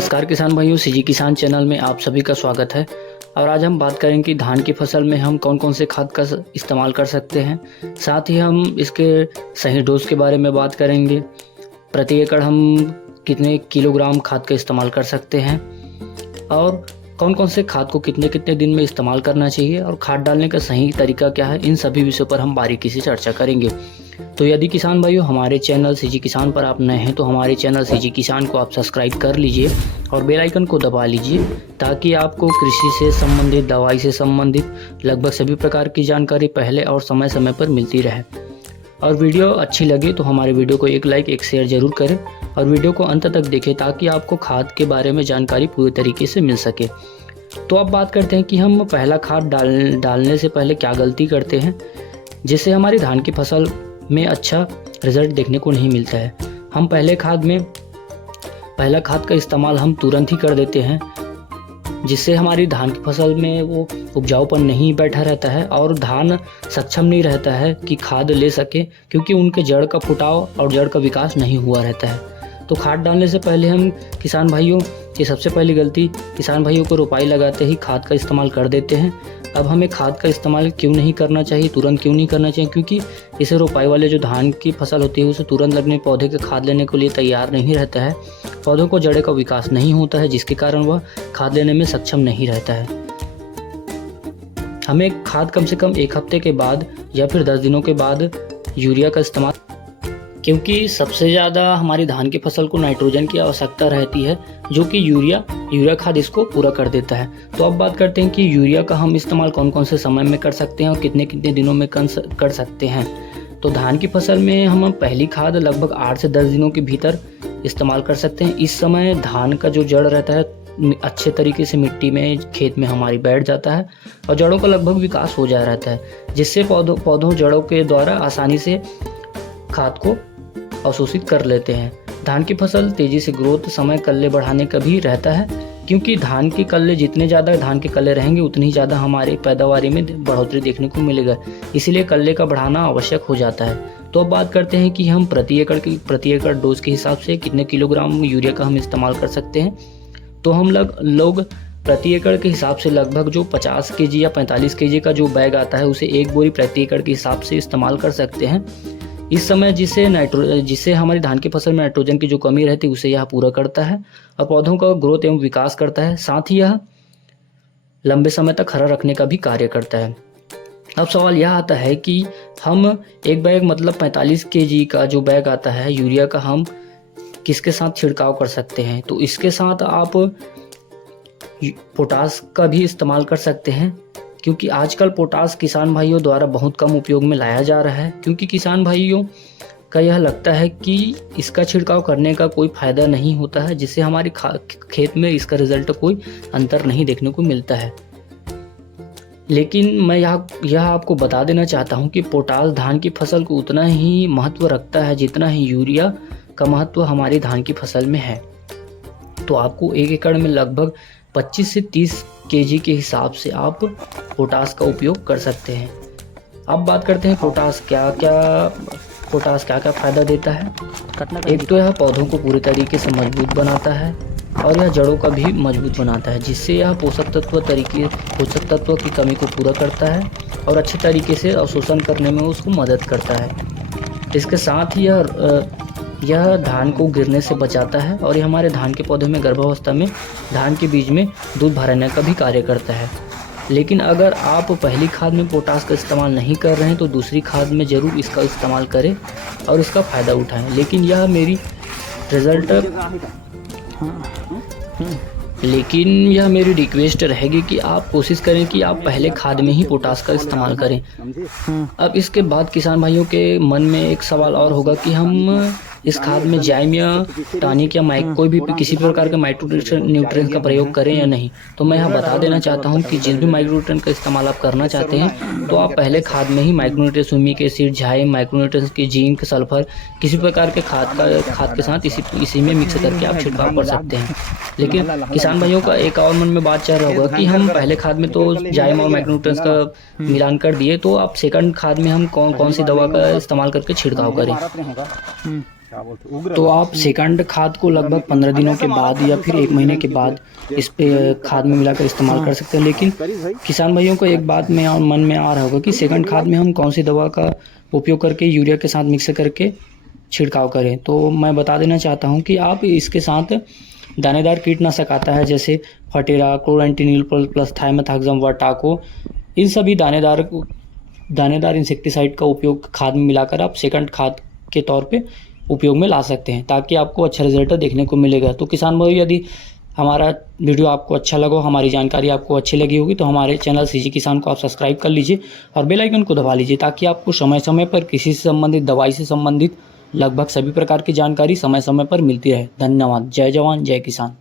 नमस्कार किसान भाइयों, सीजी किसान चैनल में आप सभी का स्वागत है। और आज हम बात करेंगे कि धान की फसल में हम कौन कौन से खाद का इस्तेमाल कर सकते हैं। साथ ही हम इसके सही डोज के बारे में बात करेंगे। प्रति एकड़ हम कितने किलोग्राम खाद का इस्तेमाल कर सकते हैं और कौन कौन से खाद को कितने कितने दिन में इस्तेमाल करना चाहिए और खाद डालने का सही तरीका क्या है, इन सभी विषयों पर हम बारीकी से चर्चा करेंगे। तो यदि किसान भाइयों हमारे चैनल सीजी किसान पर आप नए हैं तो हमारे चैनल सीजी किसान को आप सब्सक्राइब कर लीजिए और बेल आइकन को दबा लीजिए ताकि आपको कृषि से संबंधित, दवाई से संबंधित लगभग सभी प्रकार की जानकारी पहले और समय समय पर मिलती रहे। और वीडियो अच्छी लगे तो हमारे वीडियो को एक लाइक एक शेयर जरूर करें और वीडियो को अंत तक देखें ताकि आपको खाद के बारे में जानकारी पूरी तरीके से मिल सके। तो अब बात करते हैं कि हम पहला खाद डालने से पहले क्या गलती करते हैं जिससे हमारी धान की फसल में अच्छा रिजल्ट देखने को नहीं मिलता है। हम पहला खाद का इस्तेमाल हम तुरंत ही कर देते हैं जिससे हमारी धान की फसल में वो उपजाऊपन नहीं बैठा रहता है और धान सक्षम नहीं रहता है कि खाद ले सके, क्योंकि उनके जड़ का फुटाव और जड़ का विकास नहीं हुआ रहता है। तो खाद डालने से पहले हम किसान भाइयों की सबसे पहली गलती, किसान भाइयों को रोपाई लगाते ही खाद का इस्तेमाल कर देते हैं। अब हमें खाद का इस्तेमाल क्यों नहीं करना चाहिए, तुरंत क्यों नहीं करना चाहिए, क्योंकि इसे रोपाई वाले जो धान की फसल होती है उसे तुरंत लगने पौधे के खाद लेने के लिए तैयार नहीं रहता है। पौधों को जड़े का विकास नहीं होता है जिसके कारण वह खाद लेने में सक्षम नहीं रहता है। हमें खाद कम से कम 1 हफ्ते के बाद या फिर 10 दिनों के बाद यूरिया का इस्तेमाल, क्योंकि सबसे ज़्यादा हमारी धान की फसल को नाइट्रोजन की आवश्यकता रहती है जो कि यूरिया खाद इसको पूरा कर देता है। तो अब बात करते हैं कि यूरिया का हम इस्तेमाल कौन कौन से समय में कर सकते हैं और कितने कितने दिनों में कर सकते हैं। तो धान की फसल में हम पहली खाद लगभग 8 से 10 दिनों के भीतर इस्तेमाल कर सकते हैं। इस समय धान का जो जड़ रहता है अच्छे तरीके से मिट्टी में, खेत में हमारी बैठ जाता है और जड़ों का लगभग विकास हो जा रहता है, जिससे पौधों जड़ों के द्वारा आसानी से खाद को अवशोषित कर लेते हैं। धान की फसल तेजी से ग्रोथ समय कल्ले बढ़ाने का भी रहता है, क्योंकि धान के कल्ले जितने ज़्यादा धान के कल्ले रहेंगे उतनी ही ज़्यादा हमारे पैदावारी में बढ़ोतरी देखने को मिलेगा, इसीलिए कल्ले का बढ़ाना आवश्यक हो जाता है। तो अब बात करते हैं कि हम प्रति एकड़ डोज के हिसाब से कितने किलोग्राम यूरिया का हम इस्तेमाल कर सकते हैं। तो हम लोग प्रति एकड़ के हिसाब से लगभग जो 50 केजी या 45 केजी का जो बैग आता है उसे 1 बोरी प्रति एकड़ के हिसाब से इस्तेमाल कर सकते हैं। इस समय जिससे हमारी धान की फसल में नाइट्रोजन की जो कमी रहती है उसे यह पूरा करता है और पौधों का ग्रोथ एवं विकास करता है। साथ ही यह लंबे समय तक हरा रखने का भी कार्य करता है। अब सवाल यह आता है कि हम एक बैग मतलब 45 केजी का जो बैग आता है यूरिया का हम किसके साथ छिड़काव कर सकते हैं। तो इसके साथ आप पोटास का भी इस्तेमाल कर सकते हैं, क्योंकि आजकल पोटास किसान भाइयों द्वारा बहुत कम उपयोग में लाया जा रहा है, क्योंकि किसान भाइयों का यह लगता है कि इसका छिड़काव करने का कोई फ़ायदा नहीं होता है, जिससे हमारे खेत में इसका रिजल्ट कोई अंतर नहीं देखने को मिलता है। लेकिन मैं यह आपको बता देना चाहता हूं कि पोटास धान की फसल को उतना ही महत्व रखता है जितना ही यूरिया का महत्व हमारी धान की फसल में है। तो आपको 1 एकड़ में लगभग 25 से 30 केजी के हिसाब से आप पोटास का उपयोग कर सकते हैं। अब बात करते हैं पोटास क्या क्या फ़ायदा देता है। एक तो यह पौधों को पूरे तरीके से मजबूत बनाता है और यह जड़ों का भी मजबूत बनाता है, जिससे यह पोषक तत्व की कमी को पूरा करता है और अच्छे तरीके से अवशोषण करने में उसको मदद करता है। इसके साथ ही यह धान को गिरने से बचाता है और यह हमारे धान के पौधे में गर्भावस्था में धान के बीज में दूध भरने का भी कार्य करता है। लेकिन अगर आप पहली खाद में पोटास का इस्तेमाल नहीं कर रहे हैं तो दूसरी खाद में ज़रूर इसका इस्तेमाल करें और इसका फ़ायदा उठाएं। लेकिन यह मेरी रिक्वेस्ट रहेगी कि आप कोशिश करें कि आप पहले खाद में ही पोटास का इस्तेमाल करें। अब इसके बाद किसान भाइयों के मन में एक सवाल और होगा कि हम इस खाद में जाइम या टॉनिक या कोई भी किसी प्रकार के माइक्रो न्यूट्रिएंट का प्रयोग करें या नहीं। तो मैं यहाँ बता देना चाहता हूँ कि जिस भी माइक्रो न्यूट्रिएंट का इस्तेमाल आप करना चाहते हैं तो आप पहले खाद में ही माइक्रो न्यूट्रिएंट, ह्यूमिक एसिड, जाइम, माइक्रो न्यूट्रिएंट्स की जिंक, सल्फर, किसी प्रकार के खाद के साथ इसी में मिक्स करके आप छिड़काव कर सकते हैं। लेकिन किसान भाइयों का एक और मन में बात चल रहा होगा कि हम पहले खाद में तो जाइम और माइक्रो न्यूट्रिएंट्स का मिलान कर दिए, तो आप सेकंड खाद में हम कौन सी दवा का इस्तेमाल करके छिड़काव करें। क्या बोलते उग्र। तो आप सेकंड खाद को लगभग 15 दिनों के बाद या फिर 1 महीने के बाद इस पे खाद में मिलाकर इस्तेमाल कर सकते हैं। लेकिन किसान भाइयों को एक बात में और मन में आ रहा होगा कि सेकंड खाद में हम कौन सी दवा का उपयोग करके यूरिया के साथ मिक्स करके छिड़काव करें। तो मैं बता देना चाहता हूँ कि आप इसके साथ दानेदार कीटनाशक आता है जैसे फटेरा, क्लोरेंटिनिल प्लस थाइमेथाक्सम व टाको, इन सभी दानेदार इंसेक्टिसाइड का उपयोग खाद में मिलाकर आप सेकंड खाद के तौर पे उपयोग में ला सकते हैं, ताकि आपको अच्छा रिजल्ट देखने को मिलेगा। तो किसान भाई, यदि हमारा वीडियो आपको अच्छा लगा, हमारी जानकारी आपको अच्छी लगी होगी, तो हमारे चैनल सीजी किसान को आप सब्सक्राइब कर लीजिए और बेल आइकन को दबा लीजिए, ताकि आपको समय समय पर कृषि से संबंधित, दवाई से संबंधित लगभग सभी प्रकार की जानकारी समय समय पर मिलती रहे। धन्यवाद। जय जवान जय किसान।